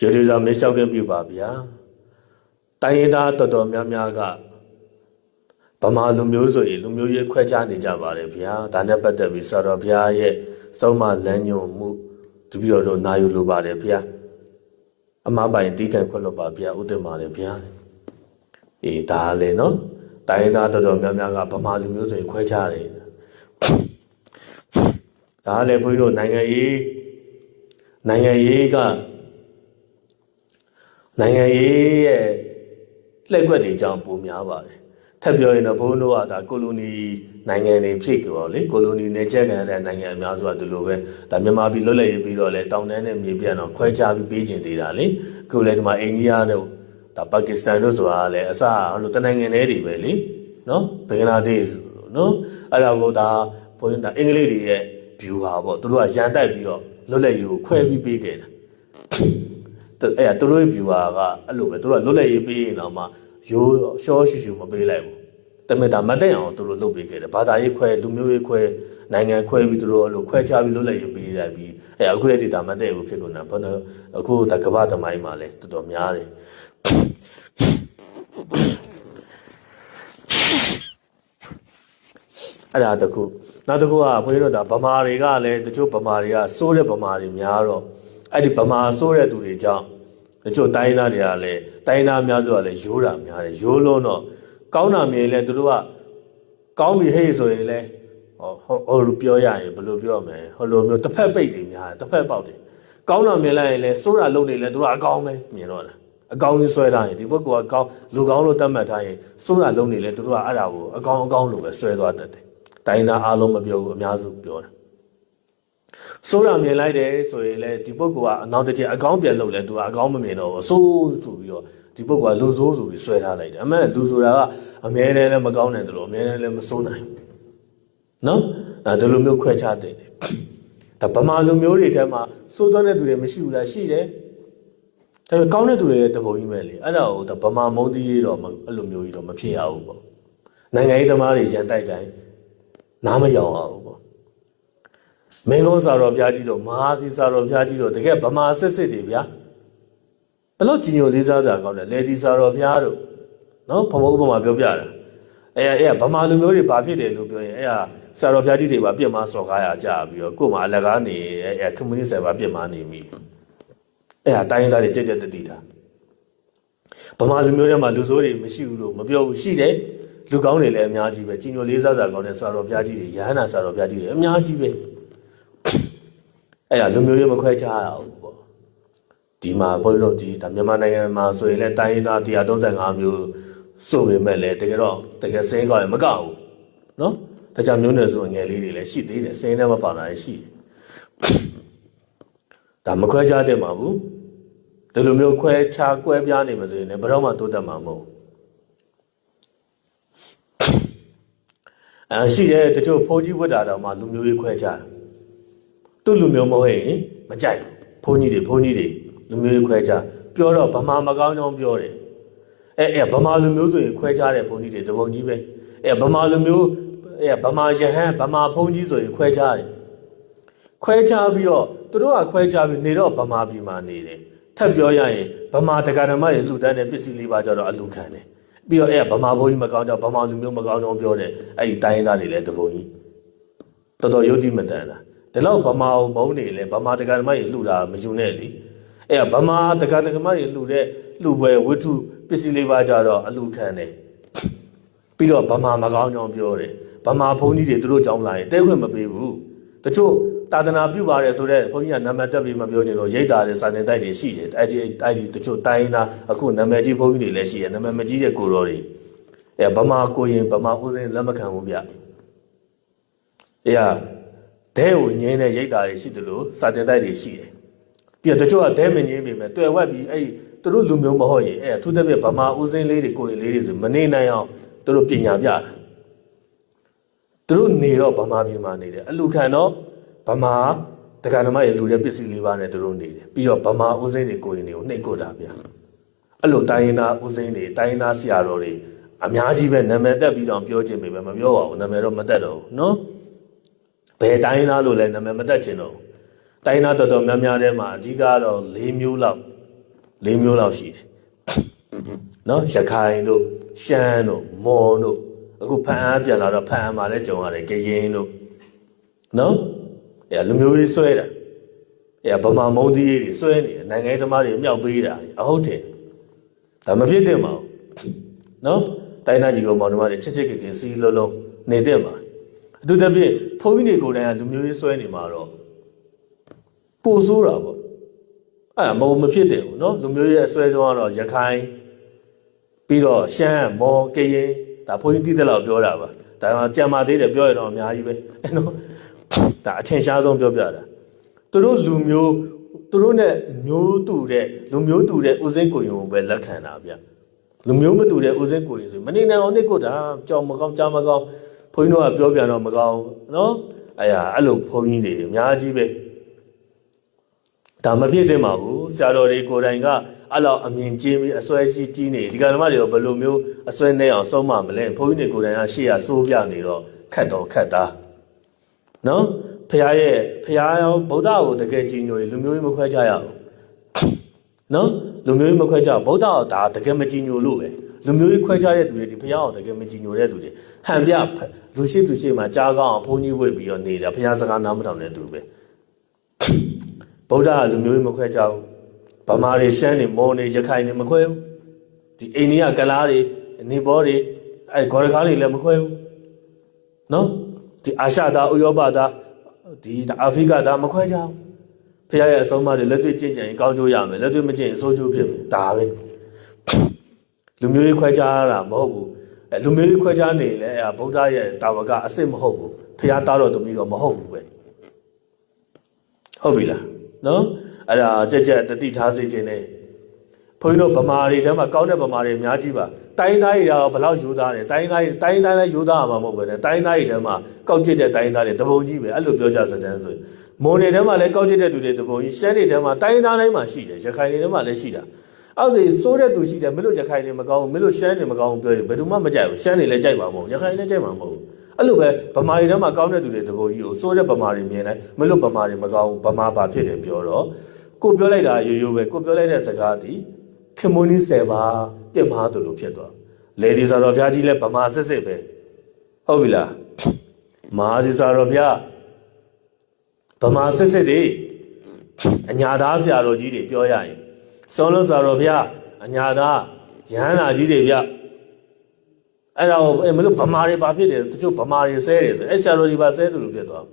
ရေဒီစာမေးလျှောက်ခြင်းပြုပါဗျာတိုင်းရင်းသားတော်တော်များများကဗမာလူမျိုးဆိုရင်လူမျိုးရေးခွဲခြားနေကြပါတယ်ဗျာဒါနဲ့ပတ်သက်ပြီးဆရာတော်ဘုရားရဲ့သုံးမလမ်းညွှန်မှုတပည့်တော်တို့နာယူလိုပါတယ်ဗျာအမှားပိုင်တီးခံခွင့်လို့ပါဗျာဥတ္တမလေးဗျာအေးဒါလည်းနော်တိုင်းရင်းသားတော်တော်များများကဗမာလူမျိုးဆိုရင်ခွဲခြားတယ်ဒါလည်းဘုန်းကြီးတို့နိုင်ငံရေးရဲ့လက်ွက်တွေအကြောင်းပုံများပါတယ်ထပ်ပြောရင်တော့ဘုန်းတို့ကဒါကိုလိုနီနိုင်ငံတွေဖြစ်ကြတော့လေကိုလိုနီနယ်ချက်ခံတဲ့နိုင်ငံအများစုကဒီလိုပဲဒါမြန်မာပြည်လွတ်လပ်ရေးပြီးတော့လေတောင်တန်းနဲ့မြေပြန့်တော့ခွဲခြားပြီးပေးခြင်းသေးတာလေအခုလေဒီမှာအိန္ဒိယတို့ဒါပါကစ္စတန်တို့ဆိုတာလေအစဟိုလိုတနိုင်ငံတွေပဲလေနော်ဘင်္ဂလားဒေ့ရှ်နော်အဲ့ဒါကိုဒါဘုန်းကြီးဒါအင်္ဂလိပ်တွေရဲ့ view ဟာပေါ့သူတို့ကရန်တိုက်ပြီးတော့လွတ်လပ်ရေးကိုခွဲပြီးပေးခဲ့တာအဲ့ဒါသူတို့ရဲ့ view ကအဲ့လိုပဲသူတို့ကလွတ်လပ်ရေးပေးရင်တော့မှရိုးရှောရှူရှူမပေးလိုက်ဘူးတမင်ဒါမတ်တဲ့အောင်သူတို့လုပ်ပေးခဲ့တယ်ဘာသာရေးခွဲလူမျိုးရေးခွဲနိုင်ငံခွဲပြီးသူတို့အဲ့လိုခွဲခြားပြီးလွတ်လပ်ရေးပေးလိုက်ပြီးအဲ့အခုလည်းဒီဒါမတ်တဲ့ကိုဖြစ်ကုန်တာဘာလို့အခုဒါကမ္ဘာသမိုင်းမှာလဲတော်တော်များတယ်အဲ့ဒါတခုနောက်တစ်ခုကဘုန်းကြီးတို့ဒါဗမာတွေကလည်းတချို့ဗမာတွေကစိုးတဲ့ဗမာတွေများတော့အဲ့ဒီဗမာစိုးတဲ့သူတွေကြောင့်တချို့တိုင်းသားတွေကလည်းတိုင်းသားများစုကလည်းရိုးတာများတယ်ရိုးလုံးတော့ကောင်းတာမြင်လဲသူတို့ကကောင်းပြီဟဲ့ဆိုရင်လဲဟိုလိုပြောရရင်ဘယ်လိုပြောမလဲဟိုလိုမျိုးတစ်ဖက်ပိတ်တွေများတယ်တစ်ဖက်ပေါက်တယ်ကောင်းတာမြင်လိုက်ရင်လဲစိုးတာလုံးနေလဲသူတို့အကောင်းပဲမြင်တော့တာအကောင်းကြီးဆွဲထားရင်ဒီဘက်ကကောင်းလူကောင်းလို့တတ်မှတ်ထားရင်စိုးတာလုံးနေလဲသူတို့ကအဲ့ဒါကိုအကောင်းလို့ပဲဆွဲသွားတတ်တယ်တိုင်းသားအားလုံးမပြောဘူးအများစုပြောတာစိုးရမြင်လိုက်တယ်ဆိုရင်လေဒီပုဂ္ဂိုလ်ကအနောက်တစ်ချက်အကောင်းပြန်လုပ်လဲသူကအကောင်းမမြင်တော့ဘူးစိုးဆိုပြီးတော့ဒီပုဂ္ဂိုလ်ကလူဆိုးဆိုပြီးဆွဲထားလိုက်တယ်အမှန်လူဆိုတာကအမြဲတမ်းလည်းမကောင်းနိုင်တယ်လို့အမြဲတမ်းလည်းမစိုးနိုင်ဘူးနော်ဒီလိုမျိုးခွဲခြားတယ်ဒါဗမာလူမျိုးတွေထဲမှာစိုးသွမ်းတဲ့သူတွေမရှိဘူးလားရှိတယ်ဒါပေမဲ့ကောင်းတဲ့သူတွေလည်းတပုံကြီးပဲလေအဲ့ဒါကိုဗမာမုန်းတီးရေးတော့အဲ့လိုမျိုးကြီးတော့မဖြစ်ရဘူးပေါ့နိုင်ငံရေးသမားတွေရန်တိုက်တိုင်းနားမယောင်အောင်ပေါ့မင်းကုန်းစာတော်ဘုရားကြီးတို့မဟာစီစာတော်ဘုရားကြီးတို့တကယ်ဗမာစစ်တွေဗျာဘလို့ကြီးညိုလေးစားစရာကောင်းတယ်လေဒီစာတော်ဘုရားတို့နော်ဘုံဥပမာပြောပြတာအဲ့ဗမာလူမျိုးတွေဘာဖြစ်တယ်လို့ပြောရင်အဲ့စာတော်ဘုရားကြီးတွေပါပြစ်မှာစော်ကားရကြပြီးတော့ကို့မှာအလကားနေအဲ့ကွန်မြူနစ်ဆယ်ပါပြစ်မှာနေပြီအဲ့တိုင်းသားတွေကြက်ကြက်တည်တာဗမာလူမျိုးတွေမှာလူဆိုးတွေမရှိဘူးလို့မပြောဘူးရှိတယ်လူကောင်းတွေလည်းအများကြီးပဲကြီးညိုလေးစားစရာကောင်းတဲ့စာတော်ဘုရားကြီးတွေရဟန္တာစာတော်ဘုရားကြီးတွေအများကြီးပဲအဲ့ဒါလူမျိုးရေးမခွဲခြားရဘူးပေါ့ဒီမှာဘုန်းကြီးတို့ဒီဒါမြန်မာနိုင်ငံမှာဆိုရင်လည်းတိုင်းရင်းသား135မျိုးစုပေမဲ့လည်းတကယ်စင်းကောင်းရင်မကောက်ဘူးနော်တခြားမျိုးနွယ်စုငယ်လေးတွေလည်းရှိသေးတယ်စင်းထဲမှာပါလာရရှိတယ်ဒါမခွဲခြားတဲ့မှာဘူးဒီလိုမျိုးခွဲခြားကွဲပြားနေမှာဆိုရင်လည်းဘယ်တော့မှတိုးတက်မှာမဟုတ်ရှိတယ်တချို့ဖိုးကြီးဝတ်တာတော့မှလူမျိုးရေးခွဲခြားသူ့လူမျိုးမဟုတ်ရင်မကြိုက်ဘုန်းကြီးတွေလူမျိုးရေးခွဲခြားပြောတော့ဗမာမကောင်းကြောင်းပြောတယ်အဲ့ဗမာလူမျိုးဆိုရင်ခွဲခြားတဲ့ဘုန်းကြီးတွေတပုံကြီးပဲအဲ့ဗမာလူမျိုးအဲ့ဗမာယဟန်ဗမာဘုန်းကြီးဆိုရင်ခွဲခြားတယ်ခွဲခြားပြီးတော့သူတို့ကခွဲခြားပြီးနေတော့ဗမာပြည်မှာနေတယ်ထပ်ပြောရရင်ဗမာတက္ကရာမရဲ့လူတန်းတဲ့ပစ္စည်းလေးပါကြတော့အလူခံတယ်ပြီးတော့အဲ့ဗမာဘုန်းကြီးမကောင်းကြောင်းဗမာလူမျိုးမကောင်းကြောင်းပြောတယ်အဲ့ဒီတိုင်းသားတွေလည်းတပုံကြီးတော်တော်ယုတ်တိမတန်လားဒီလောက်ဗမာမုံနေလေဗမာတက္ကရာမကြီးလှူတာမယူနဲ့လေအဲ့ဗမာတက္ကရာမကြီးလှူတဲ့လှူပွဲဝတ္ထုပစ္စည်းလေးပါကြတော့အလူခံတယ်ပြီးတော့ဗမာမကောင်းကြောင်းပြောတယ်ဗမာဘုန်းကြီးတွေသူတို့ကြောင်းလာရင်တဲခွင့်မပေးဘူးတချို့သာသနာပြုပါတယ်ဆိုတော့ဘုန်းကြီးကနာမည်တက်ပြီးမပြောချင်လို့ရိတ်တာတွေစာတင်တိုက်တွေရှိတယ်အဲ့ဒီတချို့တိုင်းသားအခုနာမည်ကြီးဘုန်းကြီးတွေလည်းရှိတယ်နာမည်မကြီးတဲ့ကိုတော်တွေအဲ့ဗမာကိုရင်ဗမာဦးစင်းလက်မခံဘူးဗျအဲ့ဒဲကိုငင်းတဲ့ရိတ်တာတွေရှိတယ်လို့စာတင်တိုက်တွေရှိတယ်ပြီးတော့တချို့ကဒဲမငင်းပြီမဲ့တွေ့ဝက်ပြီးအဲ့သူတို့လူမျိုးမဟုတ်ရင်အဲ့အထူးသဖြင့်ဗမာဦးစင်းလေးတွေကိုရင်လေးတွေဆိုမနေနိုင်အောင်သူတို့ပညာပြတာသူတို့နေတော့ဗမာပြည်မှာနေတယ်အလူခံတော့ဗမာတက္ကရာမရဲ့လူတဲ့ပစ္စည်းလေးပါနဲ့သူတို့နေတယ်ပြီးတော့ဗမာဦးစင်းတွေကိုရင်တွေကိုနှိပ်ကိုတာဗျအဲ့လိုတိုင်းရင်းသားဦးစင်းတွေတိုင်းရင်းသားဆရာတော်တွေအများကြီးပဲနာမည်တက်ပြီးတော့ပြောခြင်းပဲမပြောပါဘူးနာမည်တော့မတက်တော့ဘူးနော်ဘယ်တိုင်းရင်းသားလို့လဲနာမည်မတက်ချင်တော့တိုင်းရင်းသားတော်တော်များများထဲမှာအဓိကတော့၄မျိုးလောက် ၄မျိုးလောက်ရှိတယ်နော်ရခိုင်တို့ရှမ်းတို့မော်တို့အခုဖန်အားပြန်လာတော့ဖန်အားမှာလည်းကြုံရတယ်ကရင်တို့နော်လူမျိုးကြီးဆွဲတာဗမာမုံသီးတွေဆွဲနေတယ်နိုင်ငံရေးသမားတွေမြောက်ပေးတာအဟုတ်တယ်ဒါမဖြစ်သင့်ပါဘူးနော်တိုင်းသားကြီးကမောင်နှမတွေချစ်ချစ်ခင်ခင်စီးလုံးလုံးနေသင့်ပါအထူးသဖြင့်ဘုန်းကြီးတွေကိုယ်တိုင်ကလူမျိုးရေးဆွဲနေမှာတော့ပိုဆိုးတာပေါ့မဖြစ်တယ်ဘူးနော်လူမျိုးရေးအဆွဲဆုံးကတော့ရခိုင်ပြီးတော့ရှမ်းမော်ကရင်ဒါဘုန်းကြီးသိတဲ့လောက်ပြောတာပါဒါမှကြံပါသေးတယ်ပြောရတော့အများကြီးပဲနော်ဒါအထင်ရှားဆုံးပြောပြတာသူတို့လူမျိုးသူတို့နဲ့မျိုးတူတဲ့လူမျိုးတူတဲ့ဦးစင်းကိုရင်ကိုပဲလက်ခံတာဗျလူမျိုးမတူတဲ့ဦးစင်းကိုရင်ဆိုမနေနိုင်အောင်နှစ်ကိုဒါကြောင်မကောင်းကြားမကောင်းဘုန်းကြီးတို့ကပြောပြန်တော့မကောင်းနော်အဲ့လိုဘုန်းကြီးတွေအများကြီးပဲဒါမဖြစ်သင့်ပါဘူးဆရာတော်တွေကိုယ်တိုင်ကအဲ့လောက်အမြင်ကြီးပြီးအစွဲရှိကြီးနေဒီကဓမ္မတွေရောဘယ်လိုမျိုးအစွဲနဲ့အောင်ဆုံးမမလဲဘုန်းကြီးတွေကိုယ်တိုင်ကရှေ့ကစိုးပြနေတော့ခက်တော့ခက်တာနော်ဖခင်ရောဗုဒ္ဓကိုတကယ်ကြည်ညိုရင်လူမျိုးကြီးမခွဲကြရအောင်နော်လူမျိုးကြီးမခွဲကြဗုဒ္ဓကဒါတကယ်မကြည်ညိုလို့ပဲလူမျိုးကြီးခွဲကြတဲ့သူတွေဒီဖခင်ကိုတကယ်မကြည်ညိုတဲ့သူတွေဟန်ပြလူရှိသူရှိမှကြားကောင်းအောင်ဘုန်းကြီးဝိတ်ပြီးတော့နေတာဖခင်စကားနားမထောင်တဲ့သူပဲဗုဒ္ဓကလူမျိုးကြီးမခွဲကြဘူးဗမာတွေရှမ်းတွေမော်တွေရခိုင်တွေမခွဲဘူးဒီအိန္ဒိယကလားတွေနေဘောတွေဂေါ်ရခါတွေလည်းမခွဲဘူးနော်ဒီအာရှသားဥရောပသားဒီအာဖရိကသားမခွဲကြဘူးဖခင်ရဲ့အဆုံးအမတွေလက်တွေ့ကျင့်ကြံရင်ကောင်းကျိုးရမယ်လက်တွေ့မကျင့်ရင်ဆိုးကျိုးဖြစ်မယ်ဒါပဲလူမျိုးရေးခွဲခြားတာမဟုတ်ဘူးလူမျိုးရေးခွဲခြားနေလေဗုဒ္ဓရဲ့တာဝကအစ်စ်မဟုတ်ဘူးဖခင်သားတော်သမီးတော့မဟုတ်ဘူးပဲဟုတ်ပြီလားနော်အဲ့ဒါကြက်တတိထားစေခြင်းနဲ့ဘုန်းကြီးတို့ဗမာတွေထဲမှာကောင်းတဲ့ဗမာတွေအများကြီးပါတိုင်းသားတွေတော့ဘယ်လောက်ယူသားတယ်တိုင်းသားလည်းယူသားမှာမဟုတ်ပဲနဲ့တိုင်းသားတွေထဲမှာကောက်ကျစ်တဲ့တိုင်းသားတွေတပုံကြီးပဲအဲ့လိုပြောကြစတဲ့ဆိုရင်မွန်တွေထဲမှာလည်းကောက်ကျစ်တဲ့သူတွေတပုံကြီးရှမ်းတွေထဲမှာတိုင်းသားတိုင်းမှာရှိတယ်ရခိုင်တွေထဲမှာလည်းရှိတာအဲ့ဒါဆိုတဲ့သူရှိတယ်မင်းတို့ရခိုင်တွေမကောင်းဘူးမင်းတို့ရှမ်းတွေမကောင်းဘူးပြောရင်ဘယ်သူမှမကြိုက်ဘူးရှမ်းတွေလည်းကြိုက်မှာမဟုတ်ရခိုင်လည်းကြိုက်မှာမဟုတ်အဲ့လိုပဲဗမာတွေထဲမှာကောင်းတဲ့သူတွေတပုံကြီးကိုစိုးတဲ့ဗမာတွေမြင်လိုက်မင်းတို့ဗမာတွေမကောင်းဘူးဗမာဘာဖြစ်တယ်ပြောတော့ကိုပြောလိုက်တာရိုးရိုးပဲကိုပြောလိုက်တဲ့စကားဒီခင်မွန်းကြီး10ပါးပြစ်မှားသူလို့ဖြစ်သွားလေဒီစာတော်ဘုရားကြီးလည်းဗမာစစ်စစ်ပဲဟုတ်ပြီလားမဟာစီစာတော်ဘုရားဗမာစစ်စစ်တွေအညာသားဆရာတော်ကြီးတွေပြောရရင်စောလုံးစာတော်ဘုရားအညာသားရဟန္တာကြီးတွေဗျအဲ့ဒါမလို့ဗမာတွေဘာဖြစ်တယ်တချို့ဗမာတွေဆဲတယ်ဆိုအဲ့ဆရာတော်ကြီးပါဆဲသူလို့ဖြစ်သွား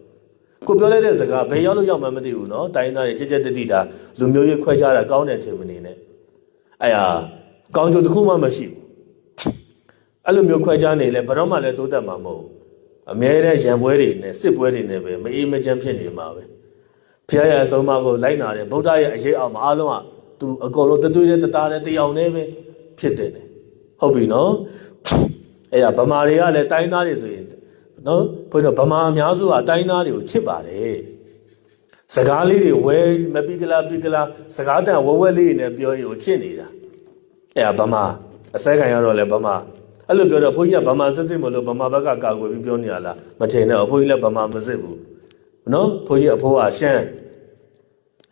ကိုပြောလိုက်တဲ့စကားဘယ်ရောက်လို့ရောက်မှမသိဘူးနော်တိုင်းသားတွေကြက်ကြက်တတိတာလူမျိုးရေးခွဲခြားတာကောင်းတယ်ထင်မနေနဲ့အဲ့ဟာကောင်းကျိုးတစ်ခုမှမရှိဘူးအဲ့လိုမျိုးခွဲခြားနေလဲဘယ်တော့မှလည်းတိုးတက်မှာမဟုတ်ဘူးအမြဲတမ်းရံပွဲတွေနဲ့စစ်ပွဲတွေနဲ့ပဲမအေးမချမ်းဖြစ်နေမှာပဲဖခင်ရဲ့အဆုံးအမကိုလိုက်နာတယ်ဗုဒ္ဓရဲ့အရေးအောင်မှာအားလုံးကသူအကုန်လုံးတသွေးတဲ့တသားတဲ့တရားနဲ့ပဲဖြစ်တယ်ဟုတ်ပြီနော်အဲ့ဒါဗမာတွေကလည်းတိုင်းသားတွေဆိုရင်နော်ဘုန်းတော်ဗမာအများစုကတိုင်းသားတွေကိုချစ်ပါတယ်စကားလေးတွေဝဲမပိကလာပိကလာစကားတန်ဝဲလေးတွေနဲ့ပြောရင်ကိုချစ်နေတာအဲ့ဒါဗမာအစဲခံရတော့လဲဗမာအဲ့လိုပြောတော့ဘုန်းကြီးကဗမာစစ်စစ်မလို့ဗမာဘက်ကကာကွယ်ပြီးပြောနေရလားမထင်နဲ့ဘုန်းကြီးလည်းဗမာမစစ်ဘူးနော်ဘုန်းကြီးအဖိုးကရှမ်း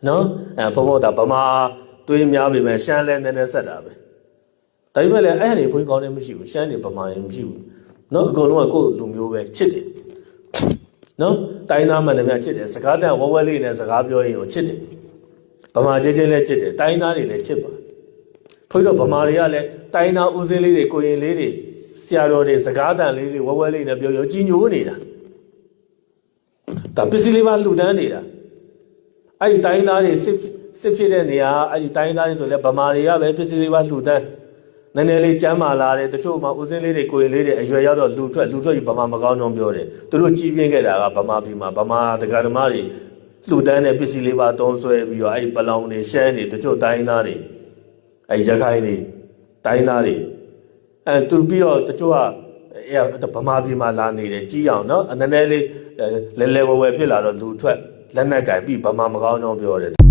နော်ဘုန်းဘုန်းကဗမာတွေးများပြီမဲ့ရှမ်းလဲနည်းနည်းဆက်တာပဲဒါပေမဲ့လည်းအဲ့ဒီဘုန်းကြီးကောင်းတယ်မရှိဘူးရှမ်းနေဗမာရင်မရှိဘူးနော်အကုန်လုံးကကိုယ့်လူမျိုးပဲချစ်တယ်နော်တိုင်းသားမှန်တယ်များချစ်တယ်စကားတန်ဝဲလေးနဲ့စကားပြောရင်ကိုချစ်တယ်ဗမာချင်းချင်းလည်းချစ်တယ်တိုင်းသားတွေလည်းချစ်ပါဘုန်းကြီးတို့ဗမာတွေကလည်းတိုင်းသားဦးစင်းလေးတွေကိုရင်လေးတွေဆရာတော်တွေစကားတန်လေးတွေဝဲလေးနဲ့ပြောရင်ကြီးညိုနေတာဒါပစ္စည်းလေးပါလှူဒန်းနေတာအဲ့ဒီတိုင်းသားတွေစစ်ဖြစ်တဲ့နေရာအဲ့ဒီတိုင်းသားတွေဆိုလည်းဗမာတွေကပဲပစ္စည်းလေးပါလှူဒန်းနည်းနည်းလေးကျမ်းမာလာတယ်တချို့မှဦးစင်းလေးတွေကိုရင်လေးတွေအရွယ်ရောက်တော့လူထွက်ပြီးဗမာမကောင်းကြောင်းပြောတယ်သူတို့ကြီးပြင်းခဲ့တာကဗမာပြည်မှာဗမာတက္ကသမားတွေလှူဒန်းတဲ့ပစ္စည်းလေးပါတုံးဆွဲပြီးတော့အဲ့ပလောင်တွေရှမ်းတွေတချို့တိုင်းသားတွေအဲ့ရခိုင်တွေတိုင်းသားတွေအဲ့သူပြီးတော့တချို့ကဗမာပြည်မှာလာနေတယ်ကြီးအောင်နော်နည်းနည်းလေးလဲလဲဝဲဖြစ်လာတော့လူထွက်လက်နက်ကင်ပြီးဗမာမကောင်းကြောင်းပြောတယ်